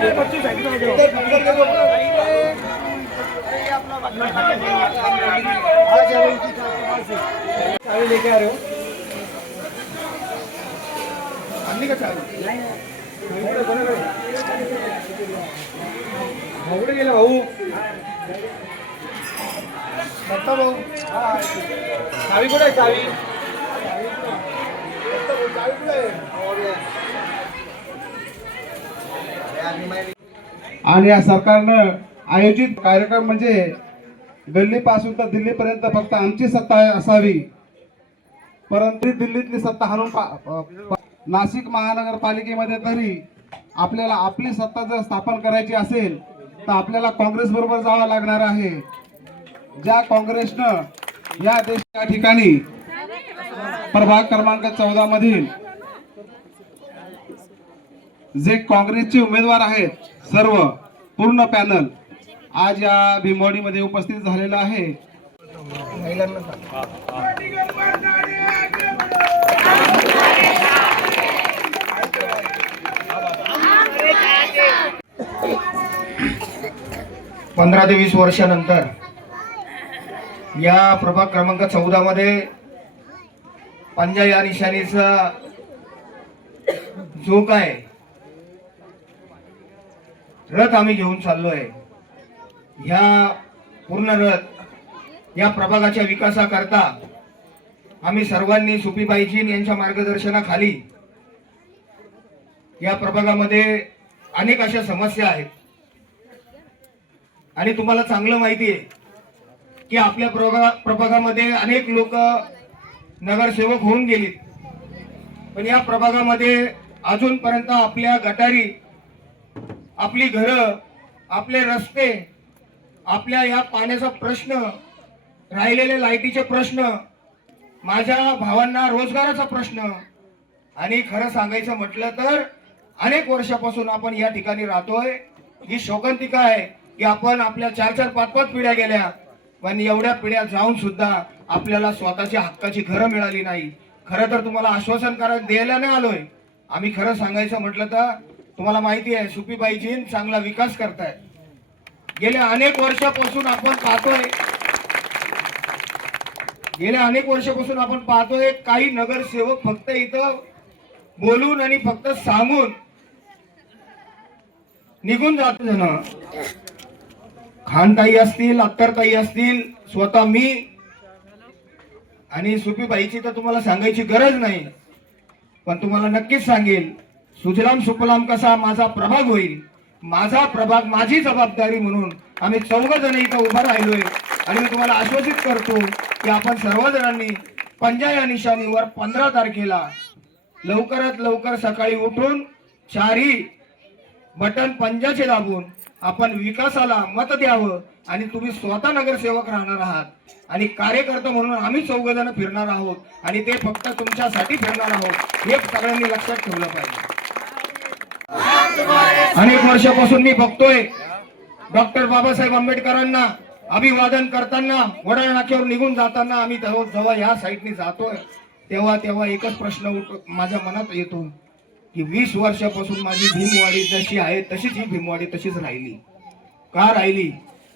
चावी लेके आ रहे हो? आणली का चावी? भाऊकडे गेला भाऊ. दत्ता भाऊ. चावी कुठे आहे? चावी आणि या सरकारनं आयोजित कार्यक्रम म्हणजे गल्लीपासून तर दिल्लीपर्यंत फक्त आमची सत्ता असावी, परंतु दिल्लीतली सत्ता हाणून नाशिक महानगरपालिकेमध्ये तरी आपल्याला आपली सत्ता जर स्थापन करायची असेल तर आपल्याला काँग्रेस बरोबर जावं लागणार आहे. ज्या काँग्रेसनं या देशा ठिकाणी प्रभाग क्रमांक 14 मधील जे काँग्रेसचे उमेदवार आहेत सर्व पूर्ण पॅनल आज या भीमवाडीमध्ये उपस्थित झालेला आहे. 15 ते 20 वर्षानंतर या प्रभाग क्रमांक 14 मध्ये पंजा या निशाणीचा जो काय रथ आम्ही घेऊन चाललोय, ह्या पूर्ण रथ या प्रभागाच्या विकासाकरता आम्ही सर्वांनी सुपीबाईजी यांच्या मार्गदर्शनाखाली या प्रभागामध्ये अनेक अशा समस्या आहेत आणि तुम्हाला चांगलं माहिती आहे की आपल्या प्रभागामध्ये अनेक लोक नगरसेवक होऊन गेलीत, पण या प्रभागामध्ये अजूनपर्यंत आपल्या गटारी, आपली घरं, आपले रस्ते, आपल्या या पाण्याचा प्रश्न, राहिलेले लाईटीचे प्रश्न, माझ्या भावांना रोजगाराचा प्रश्न आणि खरं सांगायचं म्हटलं तर अनेक वर्षापासून आपण या ठिकाणी राहतोय. ही शोकांतिका आहे की आपण आपल्या 4-4, 5-5 पिढ्या गेल्या, पण एवढ्या पिढ्या जाऊन सुद्धा आपल्याला स्वतःच्या हक्काची घरं मिळाली नाही. खरं तर तुम्हाला आश्वासन द्यायला नाही आलोय आम्ही. खरं सांगायचं म्हटलं तर तुम्हाला माहिती आहे सुपीबाईजी चांगला विकास करताय. गेल्या अनेक वर्षापासून आपण पाहतोय काही नगरसेवक फक्त इथं बोलून आणि फक्त सांगून निघून जातो. जण खानताई असतील, अत्तरताई असतील, स्वतः मी आणि सुपीबाईची तर तुम्हाला सांगायची गरज नाही, पण तुम्हाला नक्कीच सांगेल सुजलाम सुफलाम कसा माझा प्रभाग होईल, माझा प्रभाग माझी जबाबदारी म्हणून आम्ही 14 जण इथं उभं राहिलोय. आणि मी तुम्हाला आश्वासित करतो की आपण सर्वजणांनी पंजा या निशाणीवर 15 तारखेला लवकरात लवकर सकाळी उठून 4ही बटन पंजाचे दाबून आपण विकासाला मत द्यावं. आणि तुम्ही स्वतः नगरसेवक राहणार आहात आणि कार्यकर्ता म्हणून आम्ही 14 जण फिरणार आहोत आणि ते फक्त तुमच्यासाठी फिरणार आहोत, हे सगळ्यांनी लक्षात ठेवलं पाहिजे. अनेक वर्षापासून मी बघतोय डॉक्टर बाबासाहेब आंबेडकरांना अभिवादन करताना वडाळ नाक्यावर निघून जाताना आम्ही जेव्हा या साईडने जातोय तेव्हा एकच प्रश्न माझ्या मनात येतो की 20 वर्षापासून माझी भीमवाडी जशी आहे तशीच ही भीमवाडी तशीच राहिली. का राहिली?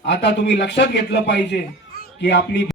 आता तुम्ही लक्षात घेतलं पाहिजे की आपली